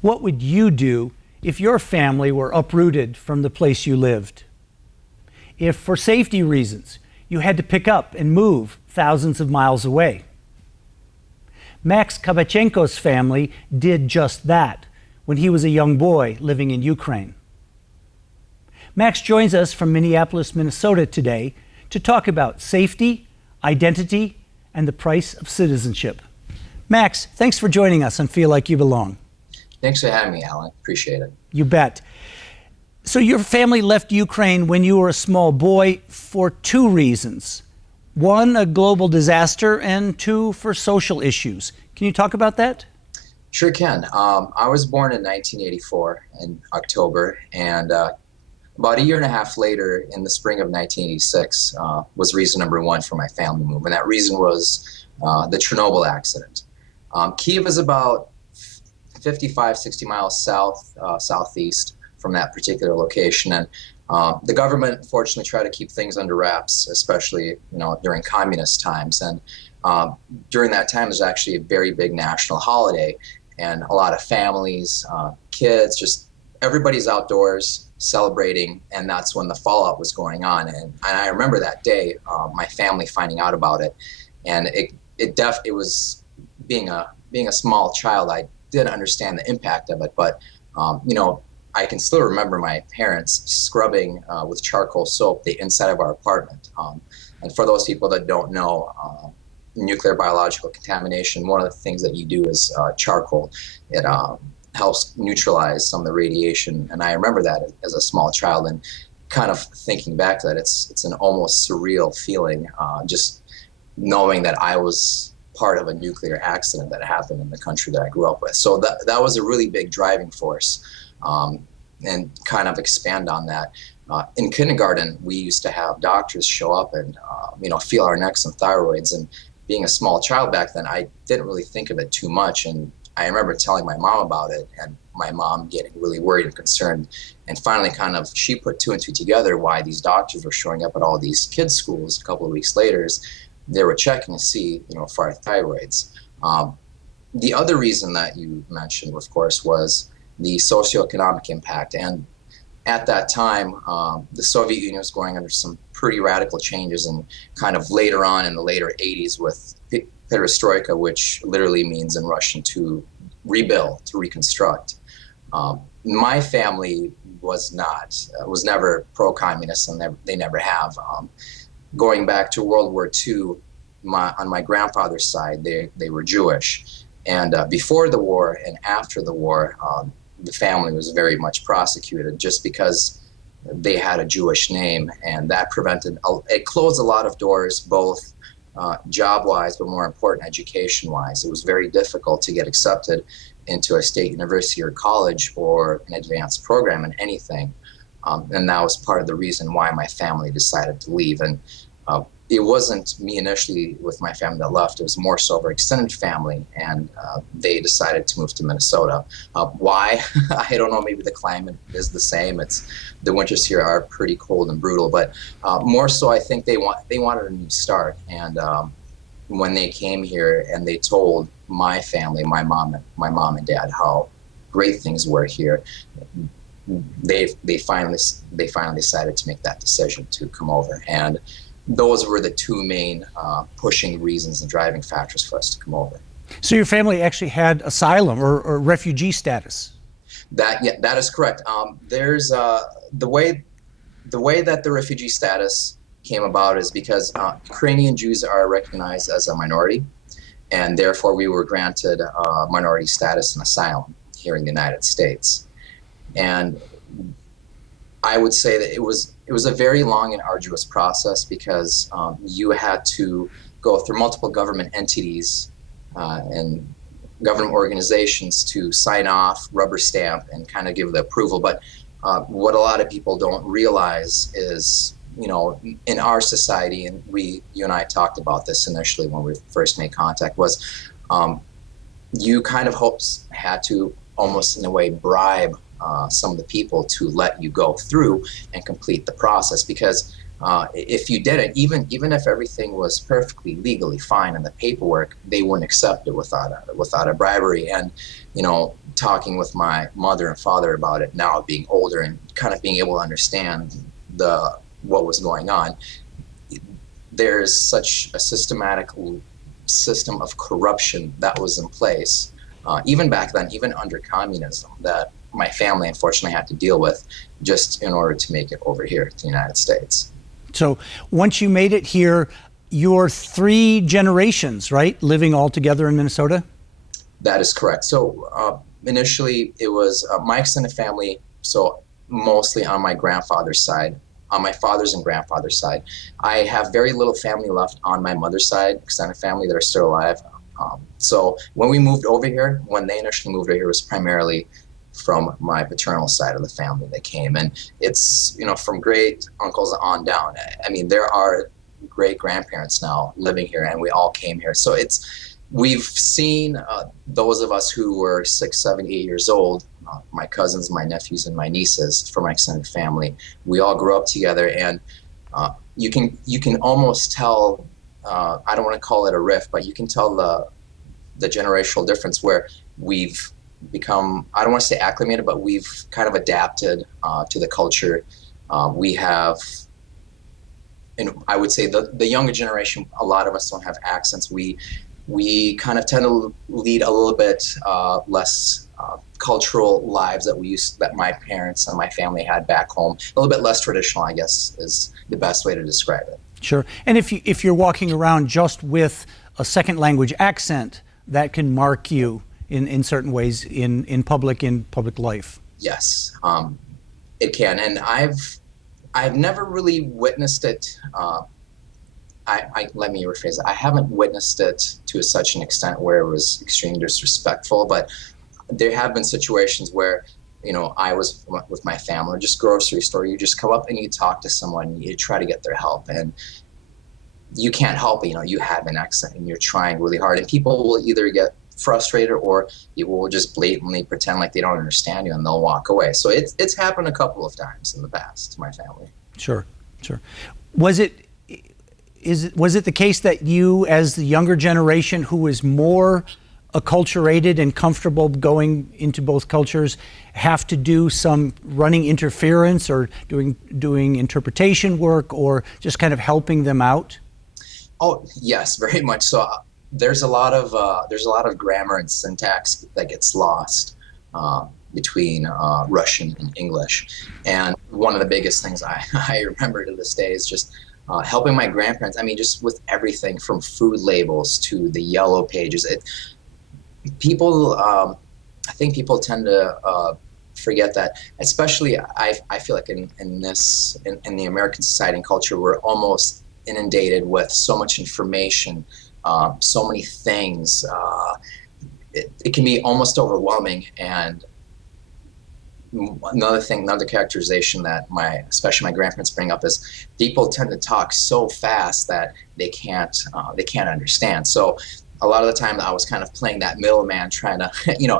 What would you do if your family were uprooted from the place you lived? If, for safety reasons, you had to pick up and move thousands of miles away? Max Kabachenko's family did just that when he was a young boy living in Ukraine. Max joins us from Minneapolis, Minnesota today to talk about safety, identity, and the price of citizenship. Max, thanks for joining us on Feel Like You Belong. Thanks for having me, Alan. Appreciate it. You bet. So your family left Ukraine when you were a small boy for two reasons. One, a global disaster, and two, for social issues. Can you talk about that? Sure can. I was born in 1984 in October, and about a year and a half later, in the spring of 1986, was reason number one for my family move. And that reason was the Chernobyl accident. Kyiv is about 55, 60 miles southeast from that particular location. And the government, unfortunately, tried to keep things under wraps, especially during communist times. And during that time, there's actually a very big national holiday, and a lot of families, kids, just everybody's outdoors celebrating, and that's when the fallout was going on. And I remember that day, my family finding out about it, and it was being a small child, I didn't understand the impact of it, but I can still remember my parents scrubbing with charcoal soap the inside of our apartment. And for those people that don't know, nuclear biological contamination, one of the things that you do is charcoal. It helps neutralize some of the radiation. And I remember that as a small child, and kind of thinking back to that, it's an almost surreal feeling, just knowing that I was part of a nuclear accident that happened in the country that I grew up with. So that was a really big driving force. And kind of expand on that. In kindergarten, we used to have doctors show up and feel our necks and thyroids. And being a small child back then, I didn't really think of it too much. And I remember telling my mom about it, and my mom getting really worried and concerned. And finally, she put two and two together why these doctors were showing up at all these kids' schools. A couple of weeks later, they were checking to see, for our thyroids. The other reason that you mentioned, of course, was the socioeconomic impact. And at that time, the Soviet Union was going under some pretty radical changes, and kind of later on in the later 80s with perestroika, which literally means in Russian to rebuild, to reconstruct. My family was never pro-communist, and they never have. Going back to World War II, on my grandfather's side, they were Jewish. And before the war and after the war, the family was very much prosecuted just because they had a Jewish name, and that it closed a lot of doors, both job-wise, but more important, education-wise. It was very difficult to get accepted into a state university or college or an advanced program in anything. And that was part of the reason why my family decided to leave. And it wasn't me initially with my family that left. It was more so our extended family, and they decided to move to Minnesota. Why? I don't know. Maybe the climate is the same. The winters here are pretty cold and brutal, but more so I think they wanted a new start. And when they came here and they told my family, my mom and dad, how great things were here, they finally decided to make that decision to come over. And those were the two main pushing reasons and driving factors for us to come over. So your family actually had asylum or refugee status? That is correct. There's the way that the refugee status came about is because Ukrainian Jews are recognized as a minority, and therefore we were granted minority status and asylum here in the United States. And I would say that it was a very long and arduous process, because you had to go through multiple government entities and government organizations to sign off, rubber stamp, and kind of give the approval. But what a lot of people don't realize is, in our society, and you and I talked about this initially when we first made contact, was you kind of had to almost in a way bribe some of the people to let you go through and complete the process, because if you didn't, even if everything was perfectly legally fine in the paperwork, they wouldn't accept it without a bribery. And talking with my mother and father about it now, being older and kind of being able to understand what was going on, there's such a systematic system of corruption that was in place, even back then, even under communism, that my family unfortunately had to deal with just in order to make it over here to the United States. So once you made it here, you're 3 generations, right, living all together in Minnesota? That is correct. So initially it was my extended family, so mostly on my grandfather's side, on my father's and grandfather's side. I have very little family left on my mother's side, extended family that are still alive. So when we moved over here, when they initially moved over here, it was primarily from my paternal side of the family that came. And it's, from great uncles on down. I mean, there are great grandparents now living here, and we all came here. So we've seen those of us who were 6, 7, 8 years old, my cousins, my nephews, and my nieces from my extended family. We all grew up together, and you can almost tell, I don't want to call it a rift, but you can tell the generational difference where we've become, I don't want to say acclimated, but we've kind of adapted to the culture. We have, and I would say the younger generation, a lot of us don't have accents. We kind of tend to lead a little bit less cultural lives that my parents and my family had back home. A little bit less traditional, I guess, is the best way to describe it. Sure. And if you're walking around just with a second language accent, that can mark you in certain ways in public life. Yes, it can. And I've never really witnessed it. Let me rephrase it. I haven't witnessed it to such an extent where it was extremely disrespectful, but there have been situations where, I was with my family, or just grocery store, you just come up and you talk to someone, you try to get their help, and you can't help it. You have an accent and you're trying really hard, and people will either get frustrated or you will just blatantly pretend like they don't understand you and they'll walk away. So it's happened a couple of times in the past to my family. Sure. Was it the case that you, as the younger generation who was more acculturated and comfortable going into both cultures, have to do some running interference or doing interpretation work or just kind of helping them out? Oh, yes, very much so. There's a lot of grammar and syntax that gets lost between Russian and English. And one of the biggest things I remember to this day is just helping my grandparents. I mean, just with everything from food labels to the yellow pages. I think people tend to forget that, especially I feel like in the American society and culture, we're almost inundated with so much information, so many things. It can be almost overwhelming. And another characterization that especially my grandparents bring up is people tend to talk so fast that they can't understand. So a lot of the time I was kind of playing that middleman, trying to,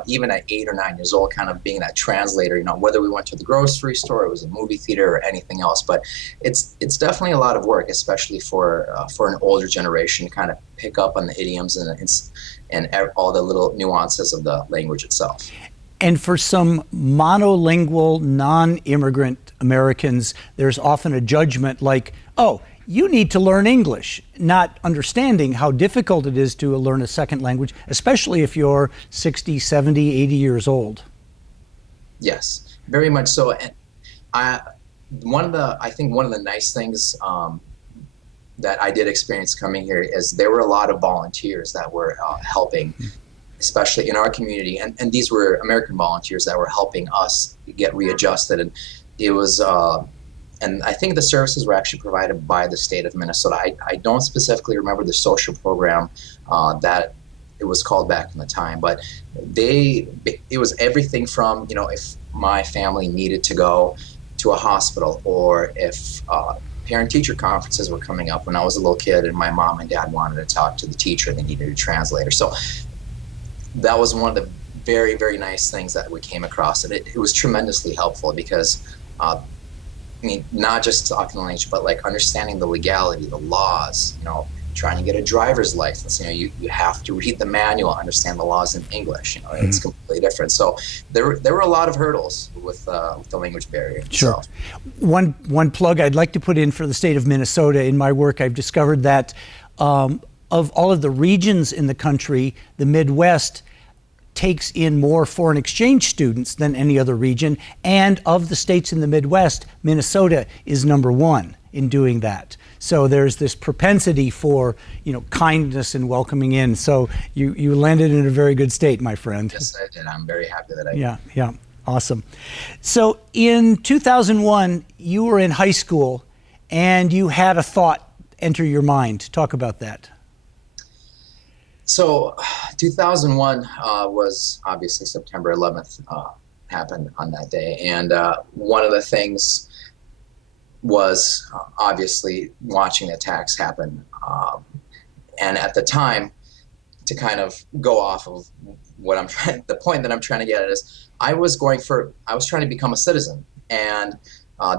even at 8 or 9 years old, kind of being that translator, whether we went to the grocery store, it was a movie theater or anything else. But it's definitely a lot of work, especially for an older generation, to kind of pick up on the idioms and all the little nuances of the language itself. And for some monolingual, non-immigrant Americans, there's often a judgment like, oh, you need to learn English, not understanding how difficult it is to learn a second language, especially if you're 60, 70, 80 years old. Yes, very much so. And I think one of the nice things that I did experience coming here is there were a lot of volunteers that were helping, especially in our community. And these were American volunteers that were helping us get readjusted. And it was, and I think the services were actually provided by the state of Minnesota. I don't specifically remember the social program that it was called back in the time, but it was everything from, if my family needed to go to a hospital, or if parent-teacher conferences were coming up when I was a little kid and my mom and dad wanted to talk to the teacher, they needed a translator. So that was one of the very, very nice things that we came across, and it was tremendously helpful because, I mean, not just talking the language, but like understanding the legality, the laws, trying to get a driver's license. You have to read the manual, understand the laws in English. It's completely different. So there were a lot of hurdles with the language barrier. Sure. One plug I'd like to put in for the state of Minnesota. In my work, I've discovered that of all of the regions in the country, the Midwest takes in more foreign exchange students than any other region, and of the states in the Midwest, Minnesota is number one in doing that. So there's this propensity for, kindness and welcoming in. So you landed in a very good state, my friend. Yes, I did. I'm very happy that I did. Yeah, awesome. So in 2001, you were in high school and you had a thought enter your mind. Talk about that. So 2001 was obviously September 11th happened on that day. And one of the things was obviously watching the attacks happen. And at the time, to kind of go off of the point that I'm trying to get at is I was trying to become a citizen. And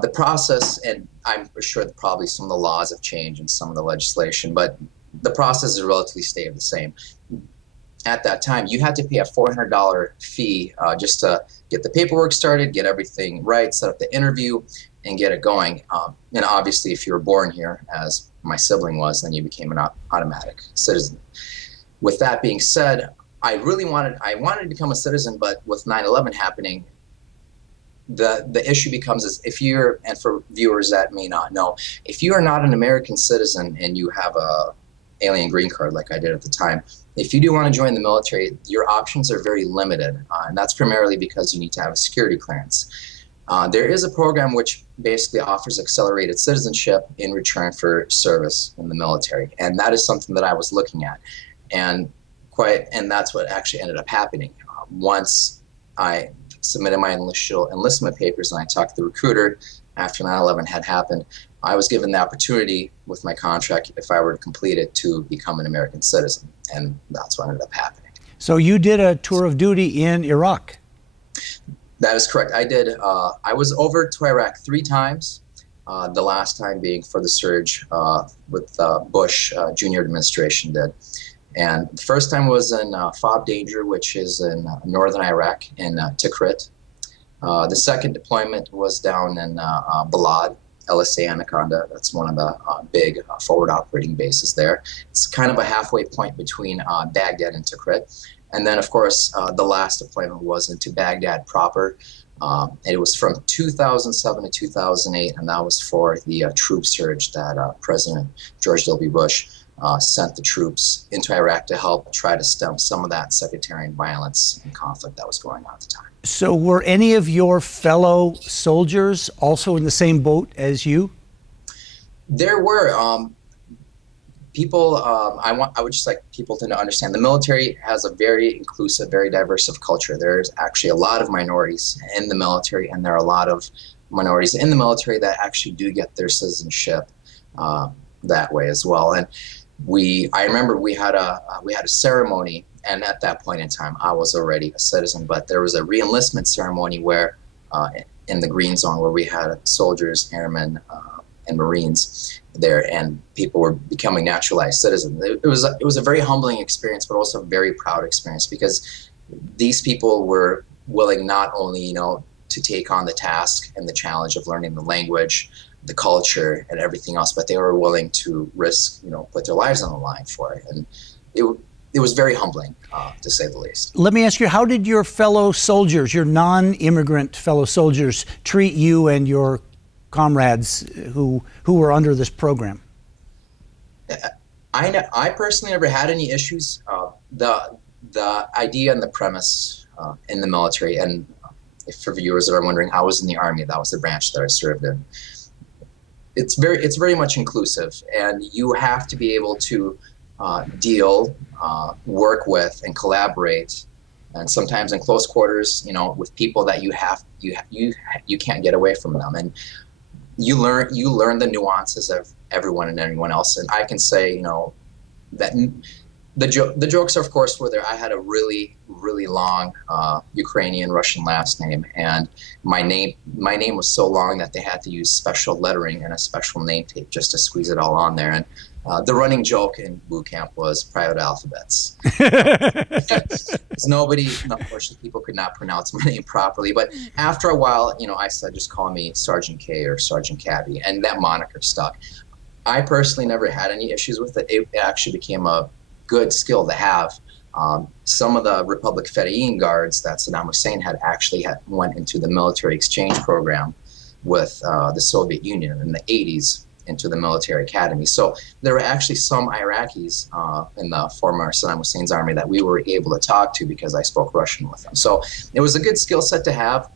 the process, and I'm sure that probably some of the laws have changed and some of the legislation, but the process has relatively stayed the same. At that time, you had to pay a $400 fee just to get the paperwork started, get everything right, set up the interview, and get it going. And obviously, if you were born here, as my sibling was, then you became an automatic citizen. With that being said, I wanted to become a citizen, but with 9/11 happening, the issue becomes is and for viewers that may not know, if you are not an American citizen and you have a alien green card like I did at the time, if you do want to join the military, your options are very limited, and that's primarily because you need to have a security clearance. There is a program which basically offers accelerated citizenship in return for service in the military, and that is something that I was looking at, and that's what actually ended up happening. Once I submitted my initial enlistment papers and I talked to the recruiter after 9/11 had happened, I was given the opportunity with my contract, if I were to complete it, to become an American citizen, and that's what ended up happening. So you did a tour of duty in Iraq? That is correct. I did. I was over to Iraq 3 times, the last time being for the surge with Bush Jr. administration did. And the first time was in Fob Danger, which is in northern Iraq, in Tikrit. The second deployment was down in Balad, LSA Anaconda. That's one of the big forward operating bases there. It's kind of a halfway point between Baghdad and Tikrit. And then, of course, the last deployment was into Baghdad proper. It was from 2007 to 2008, and that was for the troop surge that President George W. Bush sent the troops into Iraq to help try to stem some of that sectarian violence and conflict that was going on at the time. So were any of your fellow soldiers also in the same boat as you? There were people. I would just like people to understand the military has a very inclusive, very diverse culture. There's actually a lot of minorities in the military, and there are a lot of minorities in the military that actually do get their citizenship that way as well. And I remember we had a ceremony, and at that point in time, I was already a citizen. But there was a re-enlistment ceremony where, in the Green Zone, where we had soldiers, airmen, and Marines there, and people were becoming naturalized citizens. It was a very humbling experience, but also a very proud experience, because these people were willing not only to take on the task and the challenge of learning the language, the culture, and everything else, but they were willing to risk, put their lives on the line for it. And it was very humbling, to say the least. Let me ask you, how did your fellow soldiers, your non-immigrant fellow soldiers, treat you and your comrades who were under this program? I personally never had any issues. The idea and the premise in the military, and if for viewers that are wondering, I was in the Army. That was the branch that I served in. It's very much inclusive, and you have to be able to deal, work with, and collaborate, and sometimes in close quarters, with people that you can't get away from them, and you learn the nuances of everyone and anyone else. And I can say, that The jokes, of course, were there. I had a really, really long Ukrainian Russian last name, and my name was so long that they had to use special lettering and a special name tape just to squeeze it all on there. And the running joke in boot camp was private alphabets. Because unfortunately, people could not pronounce my name properly. But after a while, I said, just call me Sergeant K or Sergeant Cabby, and that moniker stuck. I personally never had any issues with it. It actually became a good skill to have. Some of the Republic Fedayeen guards that Saddam Hussein went into the military exchange program with the Soviet Union in the 80s into the military academy. So there were actually some Iraqis in the former Saddam Hussein's army that we were able to talk to because I spoke Russian with them. So it was a good skill set to have.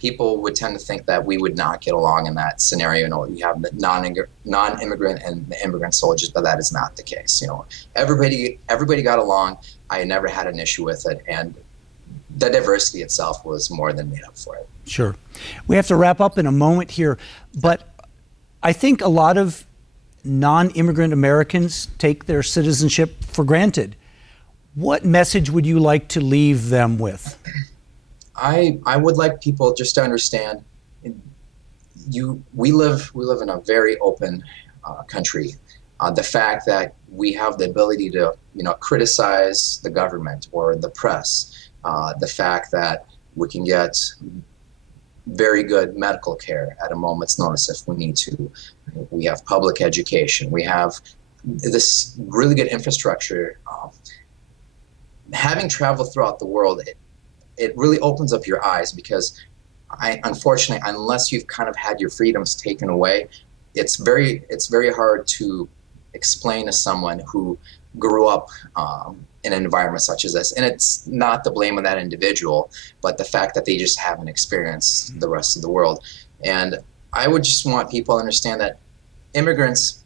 People would tend to think that we would not get along in that scenario. You have the non-immigrant and the immigrant soldiers, but that is not the case. Everybody got along. I never had an issue with it, and the diversity itself was more than made up for it. Sure. We have to wrap up in a moment here, but I think a lot of non-immigrant Americans take their citizenship for granted. What message would you like to leave them with? I would like people just to understand, we live in a very open country. The fact that we have the ability to criticize the government or the press, the fact that we can get very good medical care at a moment's notice if we need to. We have public education. We have this really good infrastructure. Having traveled throughout the world, it really opens up your eyes, because unfortunately, unless you've kind of had your freedoms taken away, it's very hard to explain to someone who grew up in an environment such as this. And it's not the blame of that individual, but the fact that they just haven't experienced the rest of the world. And I would just want people to understand that immigrants,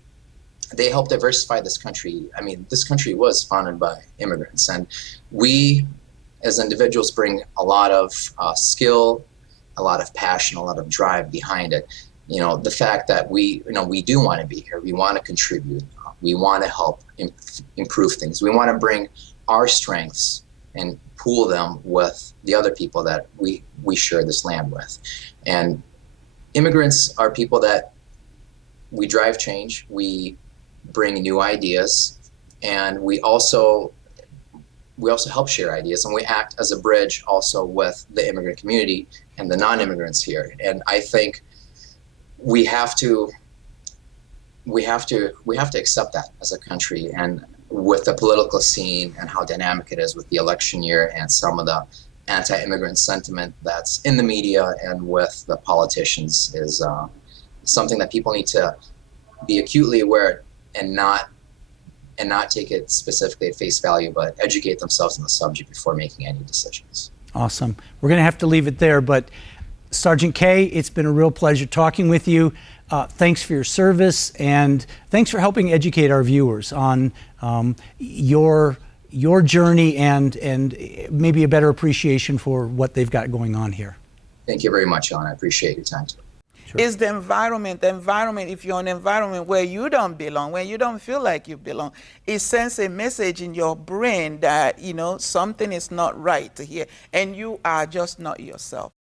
they help diversify this country. I mean, this country was founded by immigrants, and we as individuals bring a lot of skill, a lot of passion, a lot of drive behind it. The fact that we do want to be here, we want to contribute, we want to help improve things. We want to bring our strengths and pool them with the other people that we share this land with. And immigrants are people that we drive change, we bring new ideas, and we also help share ideas, and we act as a bridge also with the immigrant community and the non-immigrants here. And I think we have to accept that as a country. And with the political scene and how dynamic it is with the election year and some of the anti-immigrant sentiment that's in the media and with the politicians is something that people need to be acutely aware and not take it specifically at face value, but educate themselves on the subject before making any decisions. Awesome. We're going to have to leave it there, but Sergeant K, it's been a real pleasure talking with you. Thanks for your service, and thanks for helping educate our viewers on your journey and maybe a better appreciation for what they've got going on here. Thank you very much, Alan. I appreciate your time today. Sure. It's the environment. The environment, if you're in an environment where you don't belong, where you don't feel like you belong, it sends a message in your brain that, something is not right here, and you are just not yourself.